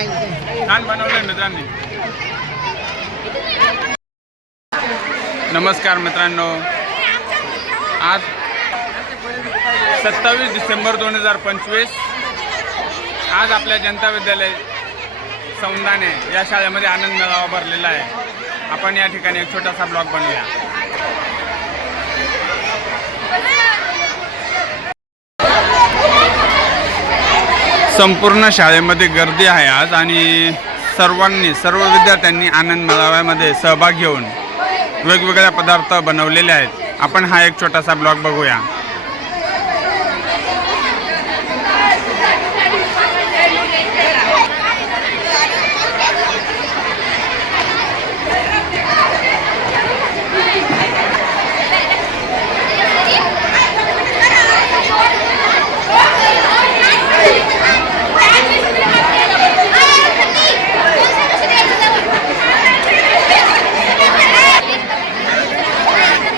छान बनवलंय मित्रांनी. नमस्कार मित्रांनो, आज 27 डिसेंबर 2025. आज आपल्या जनता विद्यालय सौंदाणे या शाळेमध्ये आनंद मेळावा भरलेला आहे. आपण या ठिकाणी एक छोटासा ब्लॉग बनवूया. संपूर्ण शाळेमध्ये गर्दी आहे आज आणि सर्व विद्यार्थ्यांनी आनंद मेळाव्यामध्ये सहभाग घेऊन वेगवेगळ्या पदार्थ बनवलेले आहेत. आपण हा एक छोटासा ब्लॉग बघूया.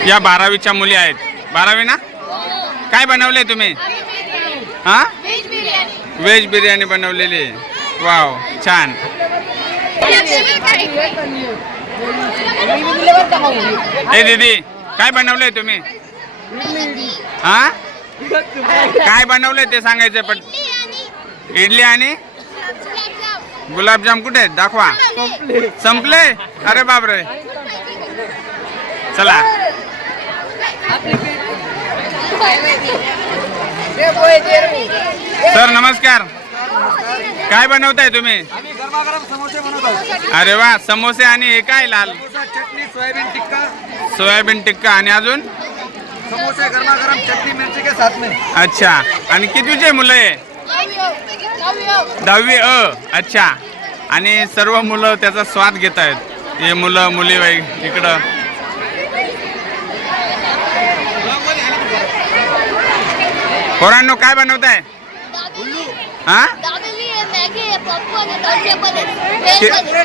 या 12वीच्या मुली आहेत. 12वी ना? काय बनवले तुम्ही? हा, व्हेज बिर्याणी बनवलेली. वाव, छान. ए दीदी, काय बनवलंय तुम्ही? हा, काय बनवलंय ते सांगायचं. पण इडली आणि गुलाबजाम कुठे आहेत? दाखवा. संपले? अरे बापरे. चला. सर नमस्कार. काय बनवताय तुम्ही? अरे वा, समोसे. आणि हे काय? लाल चटणी, सोयाबीन टिक्का आणि अजून समोसे गरमागरम चटनी मिर्ची के साथ में. अच्छा. आणि कितवीचे मुलं आहे? 10वी अ. अच्छा. आणि सर्व मुलं त्याचा स्वाद घेत आहेत. हे मुलं मुली बाई इकडं. पोरांनो काय बनवताय? हा,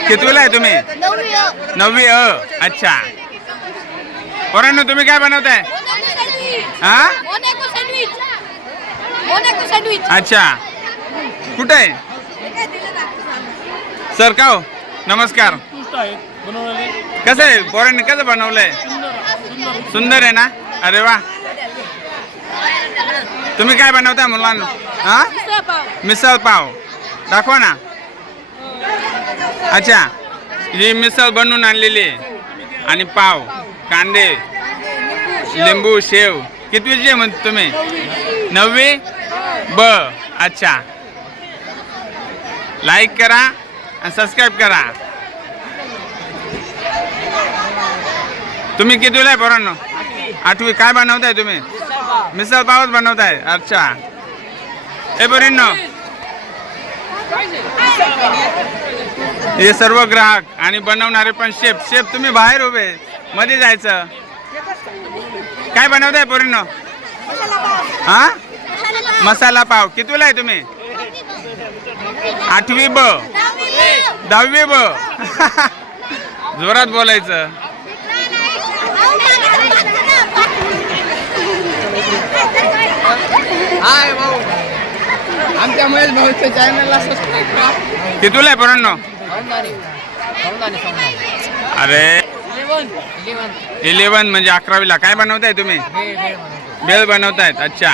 कितवीला आहे तुम्ही? 9वी अ. अच्छा. पोरांनो तुम्ही काय बनवताय? हा, अच्छा. कुठे आहे सर? का हो, नमस्कार. कसं आहे पोरांनी कसं बनवलंय? सुंदर आहे ना? अरे वा. तुम्ही काय बनवताय मुलांना? हा, मिसळ पाव. दाखवा ना. अच्छा, ही मिसळ बनवून आणलेली आहे. आणि पाव, कांदे, लिंबू, शेव. कितवीचे म्हणते तुम्ही? 9वी ब. अच्छा. लाईक करा आणि सबस्क्राईब करा. तुम्ही कितवीला आहे पोरांनो? 8वी. काय बनवताय तुम्ही? मिसळ पावच बनवताय. अच्छा. ए पोरींनो, हे सर्व ग्राहक आणि बनवणारे पण शेफ तुम्ही बाहेर उभे, मध्ये जायचं. काय बनवताय पोरींनो? हा, मसाला पाव. कितवीला आहे तुम्ही? 8वी ब. 10वी ब. जोरात बोलायचं. हाय भाऊ, आमच्या महेश भाऊच्या चॅनलला सबस्क्राईब करा. कितवीला आहे पोरांनो? अरे 11 म्हणजे 11वीला. काय बनवताय तुम्ही? बेल बनवतायत. अच्छा.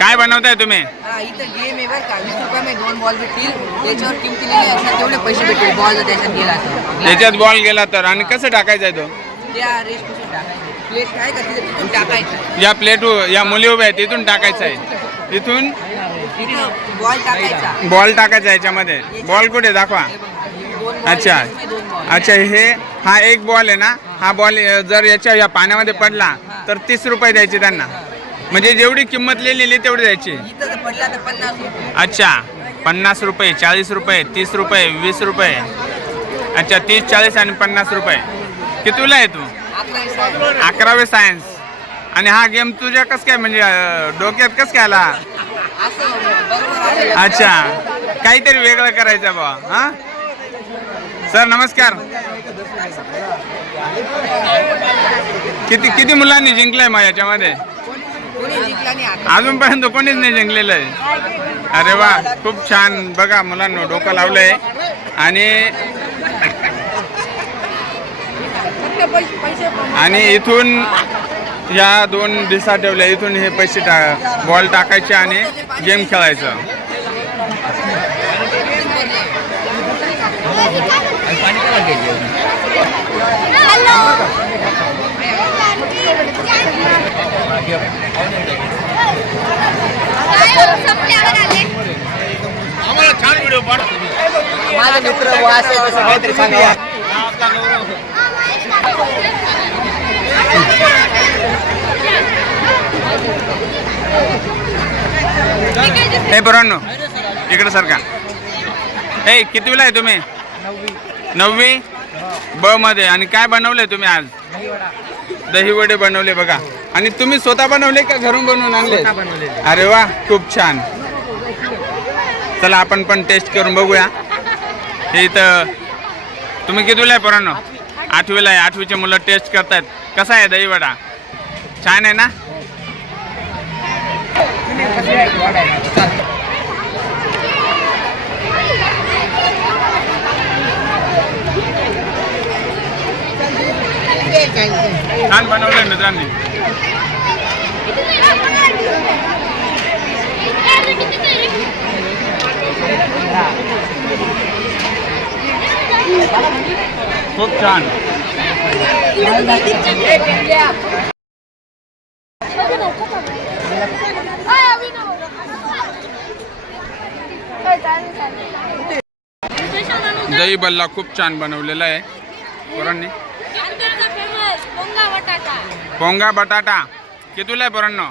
काय बनवताय तुम्ही? इथं गेम आहे बरं का. 20 रुपये 2 बॉल भेटतील. त्याच्यावर किमतीने असतात तेवढे पैसे भेटतील. बॉल त्याच्यात गेला तर. त्याच्यात बॉल गेला तर. आणि कसं टाकायचा आहे तो? त्या रेसपासून टाकायचं. प्लेट काय का तिथून टाकायचं. या प्लेट या मुली उभ्या आहेत तिथून टाकायचं आहे. तिथून बॉल टाकायचा. बॉल टाकायचा याच्यामध्ये. बॉल कुठे? दाखवा. अच्छा. अच्छा, हा एक बॉल आहे ना. हा बॉल जर या पाण्यामध्ये पडला तर 30 रुपये द्यायचे त्यांना. म्हणजे जेवढी किंमत लिहिलेली तेवढी द्यायची. पडला तर 50 रुपये. अच्छा. 50 रुपये, 40 रुपये, 30 रुपये, 20 रुपये. अच्छा, 30, 40 आणि 50 रुपये. कितवीला आहे तू? 11वी सायन्स. आणि हा गेम तुझ्या कस काय म्हणजे डोक्यात कस काय आला? अच्छा, काहीतरी वेगळं करायचं बा. हा सर नमस्कार. किती मुलांनी जिंकलंय मग याच्यामध्ये? जिंकला नाही अजूनपर्यंत कोणीच नाही जिंकलेलं आहे. अरे वा, खूप छान. बघा मुलांना डोकं लावलंय आणि इथून या 2 दिशा ठेवल्या, इथून हे पैसे बॉल टाकायचे आणि गेम खेळायचं. माझा मित्र वास आहे तसं काहीतरी सांगा. हे पोरांनो इकडे सारखा. हे कितवीला आहे तुम्ही? 9वी ब मध्ये. आणि काय बनवलंय तुम्ही आज? दही वडे बनवले बघा. आणि तुम्ही स्वतः बनवले का घरून बनवून आणले? अरे वा, खूप छान. चला आपण पण टेस्ट करून बघूया. हे इथं तुम्ही कितवीला आहे पोरांनो? 8वीला आहे. 8वीचे मुलं टेस्ट करतायत. कसा आहे दही वडा? छान आहे ना? छान बनवलंय मित्रांनी. खूप छान. दही बल्ला खूप छान बनवलेला आहे पोरांनी. पोंगा बटाटा कितीला आहे पोरांनो?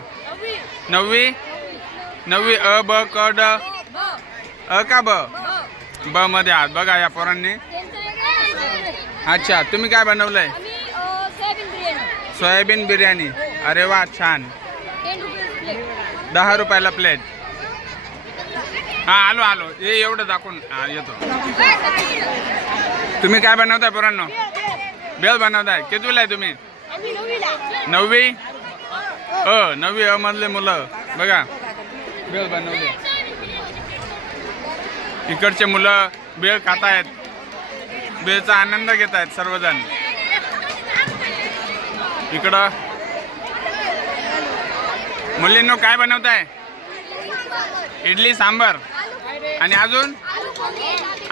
9वी. 9वी अ ब क ड अ का ब ब मध्ये आहात बघा या पोरांनी. अच्छा, तुम्ही काय बनवलंय? सोयाबीन बिर्याणी. अरे वा, छान. 10 रुपयाला प्लेट. हा आलो हे एवढं दाखवून येतो. तुम्ही काय बनवताय पोरांनो? बेल बनवताय. कितीला आहे तुम्ही? 9वी 9वी अ मधले मुलं बघा बेल बनवले. इकडचे मुलं बेल खातायत, बेलचा आनंद घेत आहेत सर्वजण. इकडं मुलींनो काय बनवताय? इडली सांबर. आणि अजून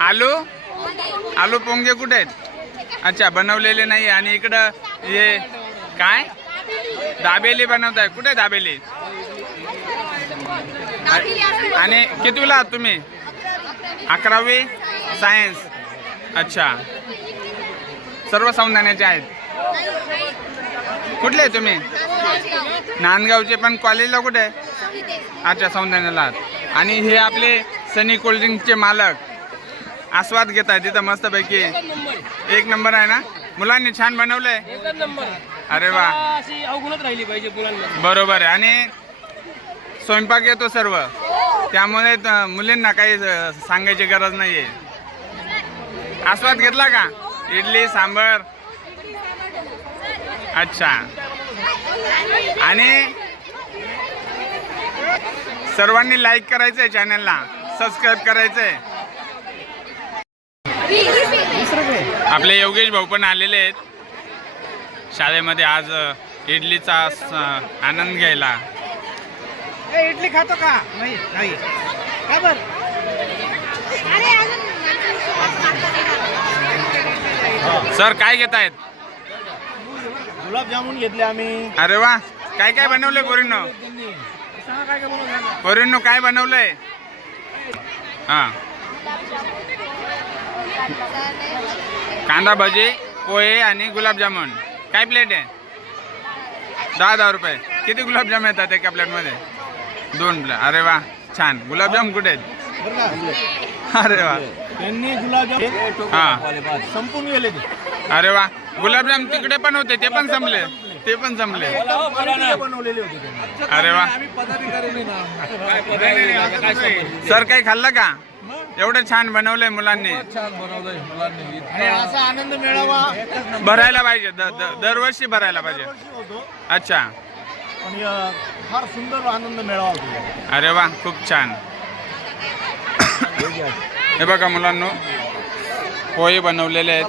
आलू पोंगे कुठे आहेत? अच्छा, बनवलेले नाही. आणि इकडं हे काय दाबेली बनवताय. कुठे दाबेली? आणि कितवीला आहात तुम्ही? 11वी सायन्स. अच्छा, सर्व सौंदर्याचे आहेत. कुठले आहे तुम्ही? नांदगावचे. पण कॉलेजला कुठे आहे? अच्छा, सौंदर्याला आहात. आणि हे आपले सनी कोल्ड्रिंकचे मालक आस्वाद घेत आहेत तिथं मस्तपैकी. 1 नंबर आहे ना? मुलांनी छान बनवलंय. अरे वा, बरोबर आहे. आणि स्वयंपाक येतो सर्व, त्यामुळे मुलींना काही सांगायची गरज नाहीये. आस्वाद घेतला का? इडली सांबर. अच्छा, आणि सर्वांनी लाईक करायचंय, चॅनलला सबस्क्राईब करायचंय. आपले योगेश भाऊ पण आलेले आहेत शाळेमध्ये आज इडलीचा आनंद घ्यायला. इडली खातो का? नाही का बर? सर काय घेत आहेत? गुलाबजामुन घेतले आम्ही. अरे वा, काय काय बनवलंय पोरींनो? पोरींनो काय बनवलंय? हा, कांदा भजी, पोहे आणि गुलाबजामुन. काय प्लेट आहे? 10 रुपये. किती गुलाबजाम येतात एका प्लेटमध्ये? 2 प्लेट. अरे वा, छान. गुलाबजाम कुठे आहेत? अरे वा, त्यांनी गुलाबजाम हा संपून गेले. अरे वा, गुलाबजाम तिकडे पण होते, ते पण संपले. बनवलेले होते. अरे वा. सर काही खाल्लं का? एवढं छान बनवलंय मुलांनी. आणि असा आनंद मिळावा भरायला पाहिजे, दरवर्षी भरायला पाहिजे. अच्छा, पण फार सुंदर आनंद मेळावा होतो. अरे वा, खूप छान. हे बघा मुलांनो, पोहे बनवलेले आहेत.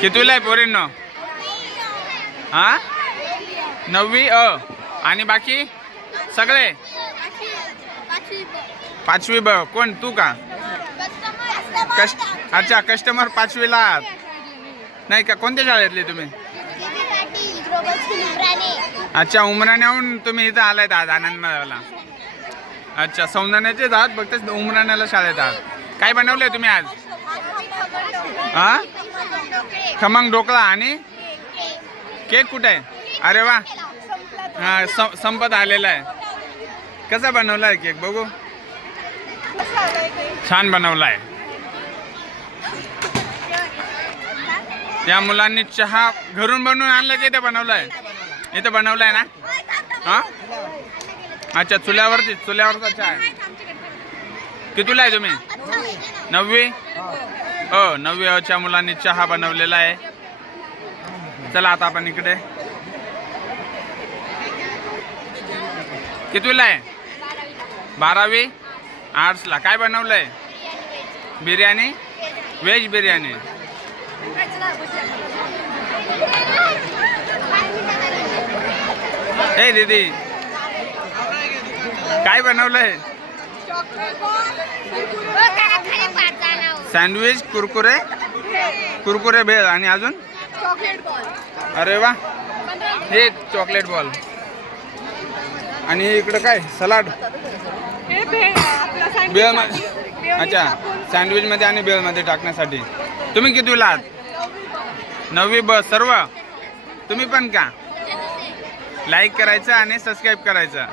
कितवीला आहे पोरींनो? हा, 9वी अ. आणि बाकी सगळे 5वी ब. कोण, तू का? अच्छा, कस्टमर 5वीला आहात नाही का? कोणत्या शाळेतले तुम्ही? अच्छा, उमराण्याहून तुम्ही इथं आलायत आज आनंद मेळाव्याला. अच्छा, सौंदर्याचे आहात, फक्त उमराण्याला शाळेत आहात. काय बनवलंय तुम्ही आज? हा, खमंग ढोकळा आणि केक कुठे आहे? अरे वा, हा, संपत आलेला आहे. कसा बनवला आहे केक बघू? छान बनवला आहे. या मुलांनी चहा घरून बनवून आणलं की इथे बनवलाय? इथं बनवलाय ना? हा, अच्छा, चुल्यावरचा चहा आहे. कितीला आहे तुम्ही? 9वी? हो, 9वी अच्या मुलांनी चहा बनवलेला आहे. चला आता आपण इकडे. कितीला आहे? 12वी आर्ट्सला. काय बनवलंय? बिर्याणी, व्हेज बिर्याणी. ए दीदी, काय बनवलंय? सँडविच, कुरकुरे भेळ आणि अजून? अरे वा, हे चॉकलेट बॉल. आणि इकडं काय? सलाड, भेळमध्ये. अच्छा, सँडविचमध्ये आणि भेळमध्ये टाकण्यासाठी. तुम्ही कितवीला आहात? 9वी ब. सर्व तुम्ही पण का? लाईक करायचं आणि सबस्क्राईब करायचं.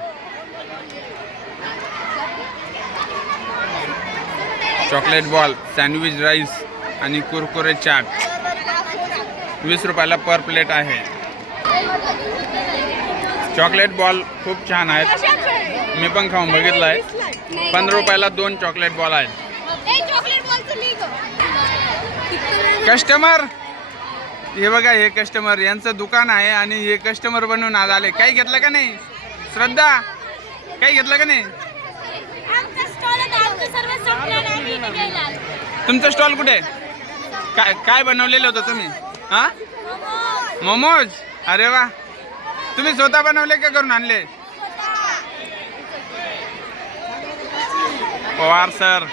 चॉकलेट बॉल, सँडविच, राईस आणि कुरकुरे चाट 20 रुपयाला पर प्लेट आहे. चॉकलेट बॉल खूप छान आहेत, मी पण खाऊन बघितलं आहे. 15 रुपयाला 2 चॉकलेट बॉल आहेत. कस्टमर, हे बघा, हे कस्टमर, यांचं दुकान आहे आणि हे कस्टमर बनून आज आले. काही घेतलं का नाही? श्रद्धा, काही घेतलं का नाही? तुमचं स्टॉल कुठे? काय बनवलेलं होतं तुम्ही? हा, मोमोज. अरे वा, तुम्ही स्वतः बनवले का करून आणले? Pawar sir,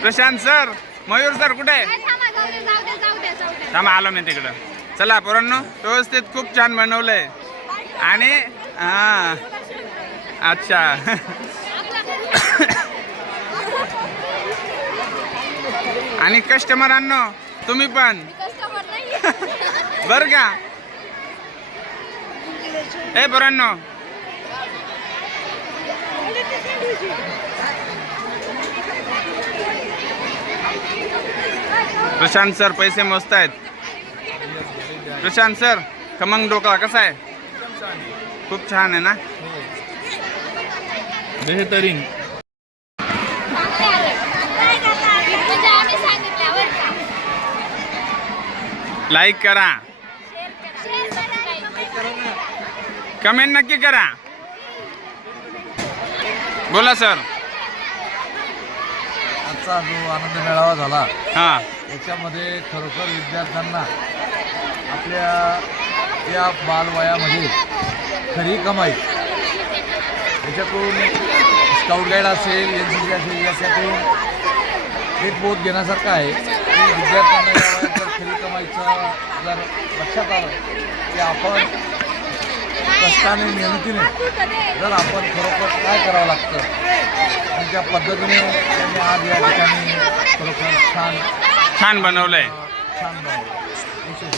Prashant sir, Mayur sir कुठे? थांबा, आलो मी तिकडं. चला पोरांनो, व्यवस्थित खूप छान बनवलंय. आणि हा, अच्छा. आणि कस्टमरांनो, तुम्ही पण बर का? ए पोरांनो, प्रशांत सर पैसे मोजत आहेत. प्रशांत सर, खमंग ढोकळा कसा आहे? खूप छान आहे ना? बेहतरीन. लाईक करा, कमेंट नक्की करा. बोला सर. आजचा जो आनंद मेळावा झाला, हां, याच्यामध्ये खरोखर विद्यार्थ्यांना आपल्या या बालवयामध्ये खरी कमाई याच्यातून स्काउट गाईड असेल, NCC असेल, याच्यातून एक बोध घेण्यासारखं आहे की विद्यार्थ्यांना या वयात जर खरी कमाईचं जर लक्षात आलं की आपण कष्टाने, मेहनतीने जर आपण खरोखर काय करावं लागतं आणि त्या पद्धतीने त्यांनी आज या ठिकाणी खरोखर छान बनवलंय. छान बनवलं. विशेष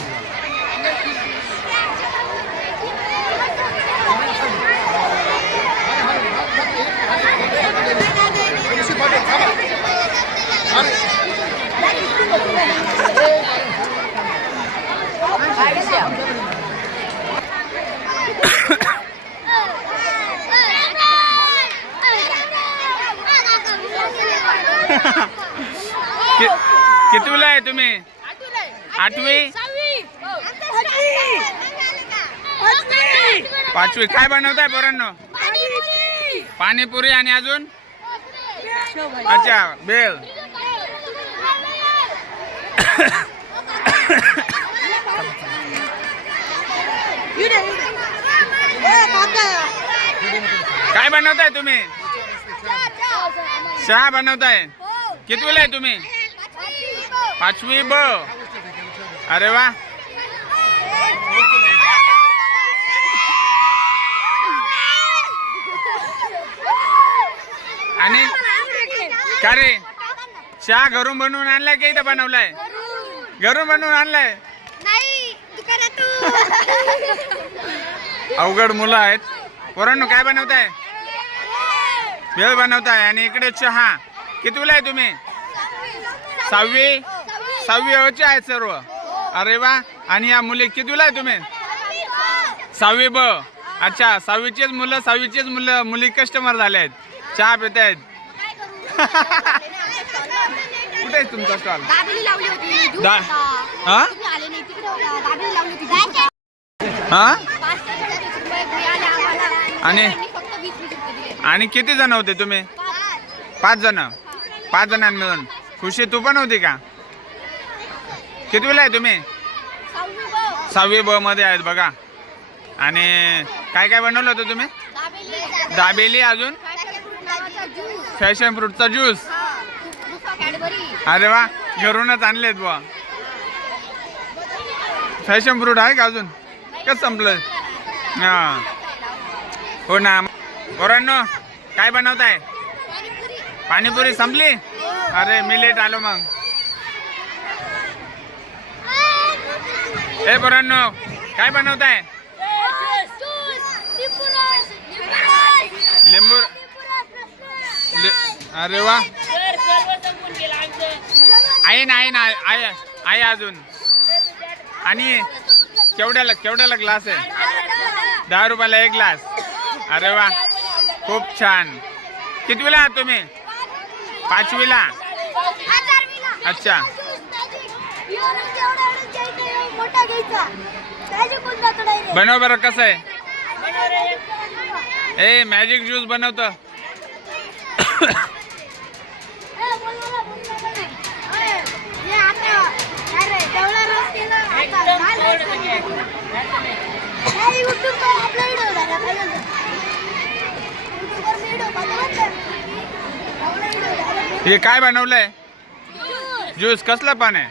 कितवीला आहे तुम्ही? आठवी, पाचवी. काय बनवताय पोरांनो? पाणीपुरी आणि अजून अच्छा बेल. काय बनवताय तुम्ही? चहा बनवताय. कितवीला आहे तुम्ही? पाचवी ब. अरे वा. आणि का रे चहा घरून बनवून आणलाय की इथं बनवलाय? घरून बनवून आणलाय. अवघड मुलं आहेत. पोरांनो काय बनवताय? भेळ बनवताय. आणि इकडे चहा. कितवीला आहे तुम्ही? सहावी. सहावी होचे आहेत सर्व. अरे वा. आणि या मुली कितवीला आहे तुम्ही? सहावी ब. अच्छा सहावीचेच मुलं मुली कस्टमर झाले आहेत. चहा पित आहेत. कुठे आहे तुमचा स्टॉल? आणि किती जण होते तुम्ही? 5 जण. 5 जणांना मिळून. खुशी तू पण होती का? कितवीला आहे तुम्ही? सहावी ब मध्ये आहेत बघा. आणि काय काय बनवलं होतं तुम्ही? दाबेली. अजून फॅशन फ्रूटचा ज्यूस. अरे वा. घरूनच आणलेत बुवा. फॅशन फ्रूट आहे का अजून? कसं संपलं? हा हो ना. पोरांनो काय बनवताय? पाणीपुरी संपली. अरे मी लेट आलो मग. ए पोरांनो काय बनवताय? लिंबू. अरे वा. आहे ना आहे अजून. आणि केवढ्याला ग्लास आहे? 10 रुपयाला 1 ग्लास. अरे वा खूप छान. कितवीला आहात तुम्ही? पाचवीला. अच्छा बनव बरं. कसं आहे? ए मॅजिक ज्यूस बनवतो. हे काय बनवलंय? ज्यूस. कसलं पण आहे?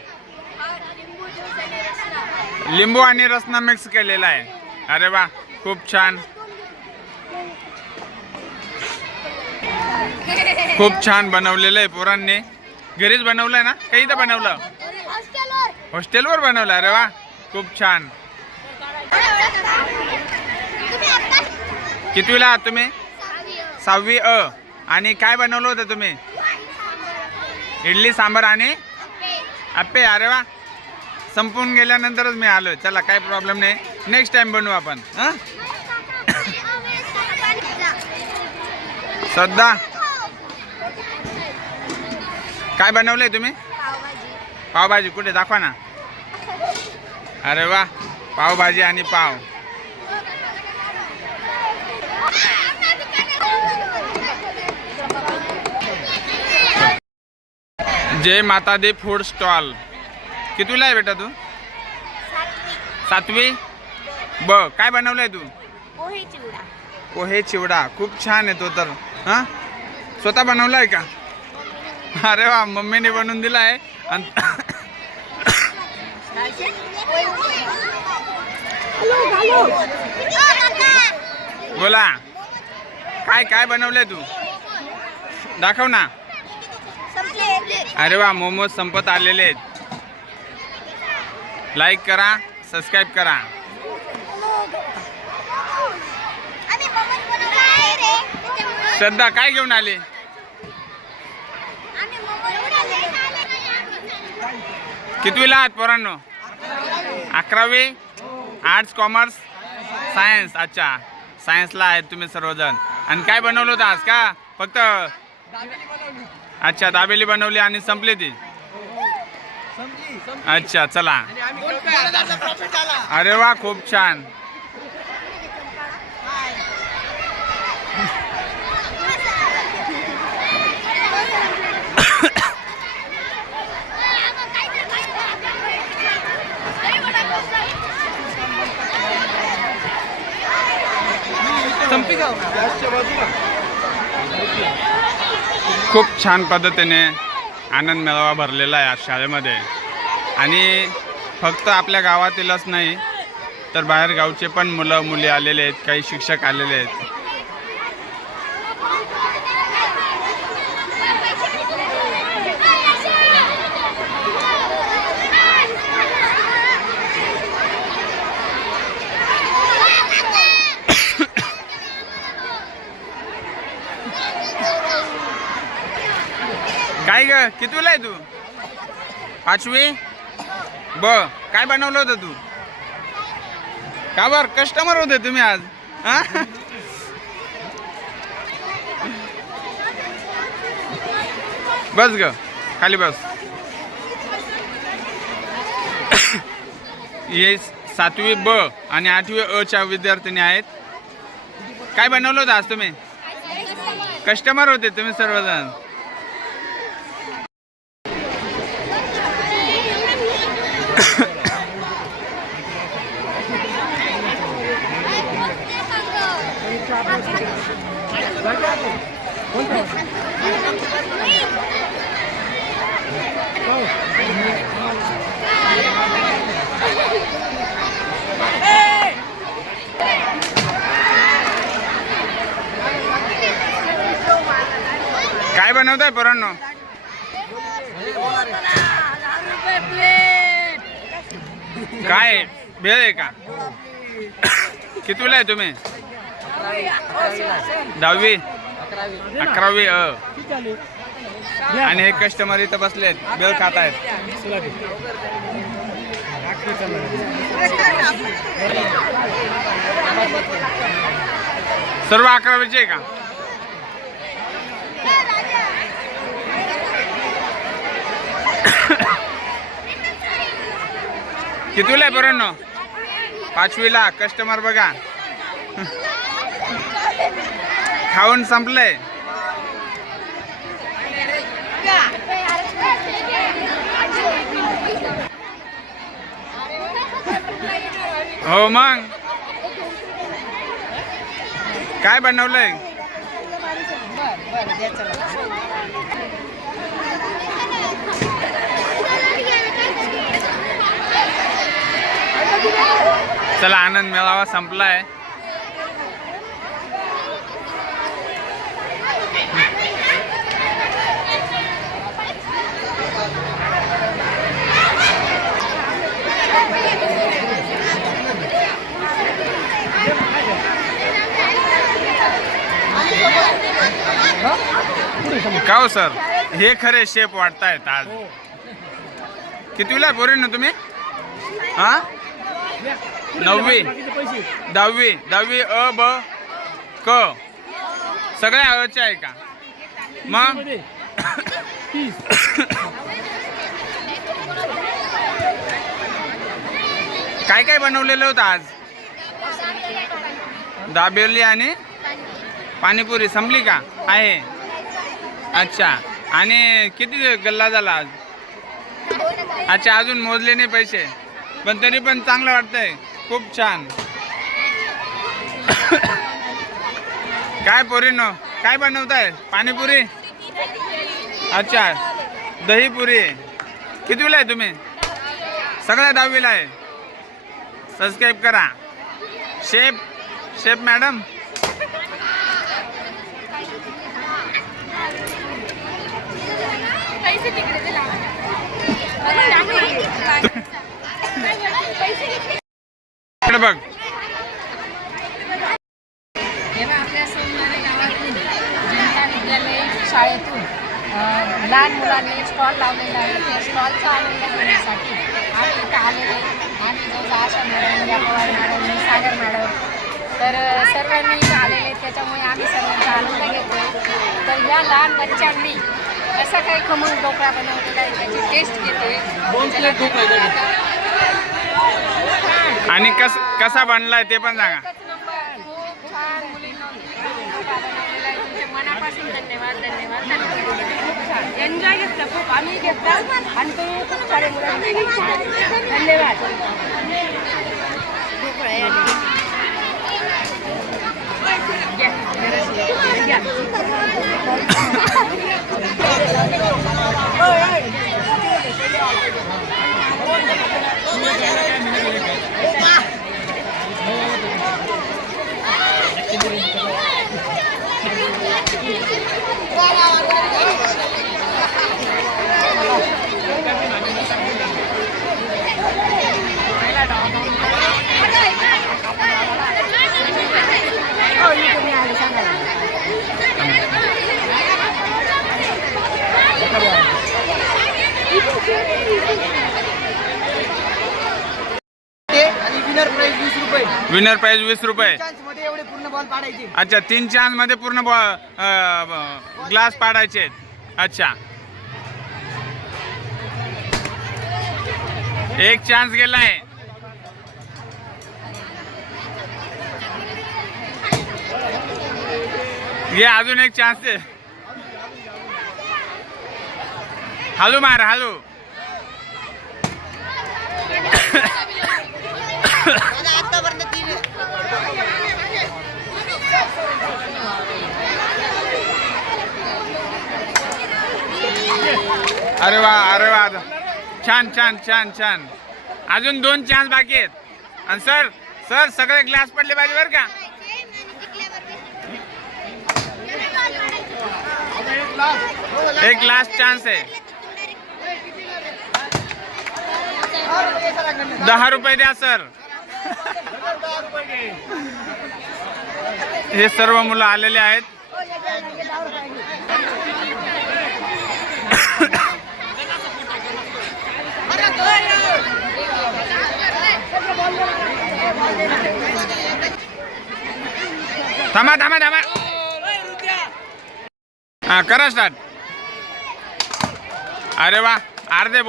लिंबू आणि रसना मिक्स केलेला आहे. अरे वा खूप छान. खूप छान बनवलेलं आहे पोरांनी. घरीच बनवलंय ना? काही इथं बनवलं? हॉस्टेलवर बनवलं. अरे वा खूप छान. कितवीला आहात तुम्ही? सहावी अ. आणि काय बनवलं होतं तुम्ही? इडली सांबार आणि आप्पे. अरे वा. संपून गेल्यानंतरच मी आलोय. चला काही प्रॉब्लेम नाही. नेक्स्ट टाइम बनवू आपण. श्रद्धा काय बनवलंय तुम्ही? पावभाजी. कुठे दाखवा ना. अरे वा पावभाजी आणि पाव. जय माता दी फूड स्टॉल. कितवीला आहे बेटा तू? सातवी ब. काय बनवलंय तू? पोहे चिवडा. खूप छान आहे तो तर. हा स्वतः बनवलाय का? अरे वा मम्मीने बनवून दिलाय. बोला काय काय बनवलंय तू? दाखव ना. अरे वा मोमोज संपत आलेले आहेत. लाईक करा, सबस्क्राईब करा. श्रद्धा काय घेऊन आली? कितवीला आहात पोरांनो? 11वी. Arts commerce science. अच्छा सायन्सला आहेत तुम्ही सर्वजण. आणि काय बनवलं होतं आज का? फक्त अच्छा दाबेली बनवली आणि संपली ती. अच्छा चला. 2000चा प्रॉफिट आला. अरे वा खूप छान. खूप छान पद्धतीने आनंद मेळावा भरलेला आहे आज शाळेमध्ये. आणि फक्त आपल्या गावातीलच नाही तर बाहेर गावचे पण मुलं मुली आलेले आहेत, काही शिक्षक आलेले आहेत. काय ग कितवीला आहे तू? 5वी. काय बनवलं होतं तू? का बर कस्टमर होते तुम्ही आज? हा? बस ग खाली बस. हे 7वी ब आणि 8वी अ च्या विद्यार्थिनी आहेत. काय बनवलं होतं आज तुम्ही? कस्टमर होते तुम्ही सर्वजण. काय बनवताय पोरांनो? काय भेळ आहे का? कितवीला आहे तुम्ही? 10वी 11वी अ. आणि हे कस्टमर इथं बसलेत भेळ खात आहेत. सर्व 11वीचे आहे का? कितवीला आहे पोरांनो? 5वीला. कस्टमर बघा खाऊन संपलंय. हो मग काय बनवलंय? चला आनंद मेळावा संपलाय. का हो सर, हे खरे शेप वाटतायत आज. कितवीला बोरे ना तुम्ही? हा 9वी 10वी अ ब क सगळ्या अळचे आहे का? मग काय काय बनवलेलं होतं आज? दाबेली आणि पाणीपुरी संपली का? आहे. अच्छा. आणि किती गल्ला झाला आज? अच्छा अजून मोजले नाही पैसे, पण तरी पण चांगलं वाटतंय. खूप छान. काय पोरीनो काय बनवताय? पाणीपुरी. अच्छा दहीपुरी. कितवीला आहे तुम्ही? सगळ्या 10वीला आहे. सबस्क्राईब करा. Chef madam. बघ आपल्या सोमवारी गावातून जनता विद्यालय शाळेतून लहान मुलांनी स्टॉल लावलेला आहे. त्या स्टॉलचा आनंद घेण्यासाठी आम्ही इथं आलेले आणि जवळ आशा मॅडम, उद्या पवार मॅडम, सागर मॅडम, तर सर्वांनी इथं आलेले. त्याच्यामुळे आम्ही सर्वांचा आनंद घेतो. तर या लहान बच्चांनी असा काही खमंग ढोकळा बनवलेला आहे, त्याची टेस्ट घेते. 2 प्लेट ढोकळा आहे. आणि कसा बनलाय ते पण सांगा. एकच नंबर. खूप छान मुलींना ढोकळा बनवलेला आहे. तुमचे मनापासून धन्यवाद धन्यवाद धन्यवाद. खूप छान एन्जॉय घेतलं, खूप आम्ही घेतला आणि तुम्ही खूप सारे मुलांनी धन्यवाद. ढोकळा या ठिकाणी. आणि विनर प्राइस 20 रुपये. विनर प्राइस 20 रुपये. चान्स मध्ये एवढे पूर्ण बॉल पाडायचे. अच्छा 3 चान्स मध्ये पूर्ण ग्लास पाडायचे आहेत. अच्छा एक चान्स गेलाय. ये अजून एक चान्स आहे. हॅलो मार हॅलो. अरे वा छान छान छान छान. अजून 2 चान्स बाकी आहेत. आणि सर सगळे ग्लास पडले पाहिजे बरं का. एक लास्ट चान्स आहे. 10 रुपये द्या सर. हे सर्व मुलं आलेले आहेत. थांबा थांबा थांबा. हा करा स्टार्ट. अरे वा अर्धे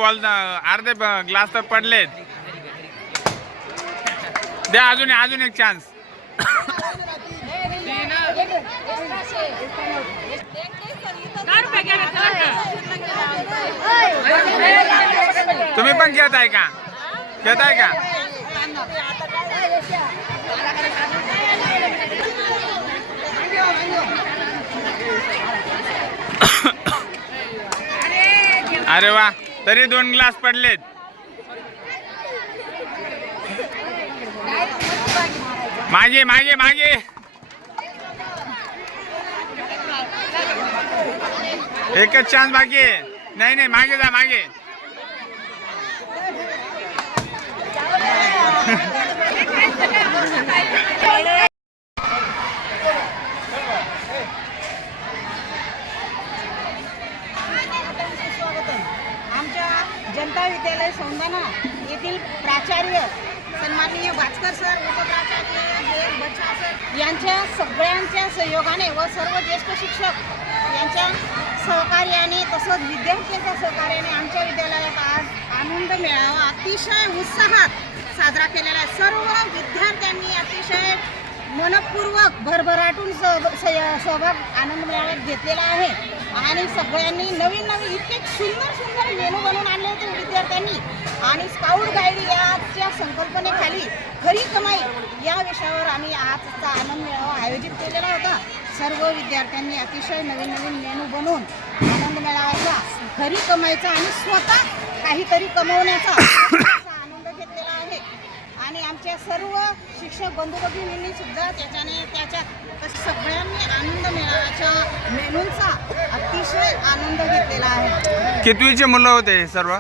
ग्लास तर पडलेत. द्या अजून एक चान्स. तुम्ही पण घेताय का? अरे वा तरी 2 ग्लास पडलेत. मागे मागे मागे. एकच चान्स बाकी आहे. नाही मागे जा मागे. आमच्या जनता विद्यालय सौंदाणा येथील प्राचार्य सन्माननीय भास्कर सर, उपप्राचार्य हे बच्चा सर यांच्या सगळ्यांच्या सहयोगाने व सर्व ज्येष्ठ शिक्षक यांच्या सहकार्याने तसंच विद्यार्थ्यांच्या सहकार्याने आमच्या विद्यालयात आज आनंद मेळावा अतिशय उत्साहात साजरा केलेला आहे. सर्व विद्यार्थ्यांनी अतिशय मनपूर्वक भरभराटून सहभाग आनंद मेळाव्यात घेतलेला आहे. आणि सगळ्यांनी नवीन इतके सुंदर मेनू बनवून आणले होते विद्यार्थ्यांनी. आणि स्काउट गाईड याच्या संकल्पनेखाली खरी कमाई या विषयावर आम्ही आजचा आनंद मेळावा आयोजित केलेला होता. सर्व विद्यार्थ्यांनी अतिशय नवीन मेनू बनवून आनंद मेळाव्याचा खरी कमाईचा आणि स्वतः काहीतरी कमवण्याचा आनंद घेतलेला आहे. आणि आमच्या सर्व शिक्षक बंधू भगिनींनी सुद्धा त्याच्यात सगळ्यांनी आनंद मेळाव्याच्या मेनूंचा अतिशय आनंद घेतलेला आहे. कितवीचे मुलं होते सर्व?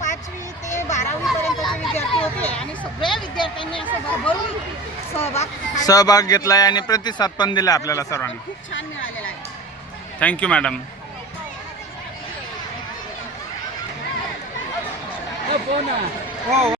5वी ते 12वी पर्यंतचे विद्यार्थी होते आणि सगळ्या विद्यार्थ्यांनी असं भरभरून सहभाग घेतलाय आणि प्रतिसाद पण दिला आपल्याला सर्वांना. खूप छान मिळालेला आहे. Thank you madam.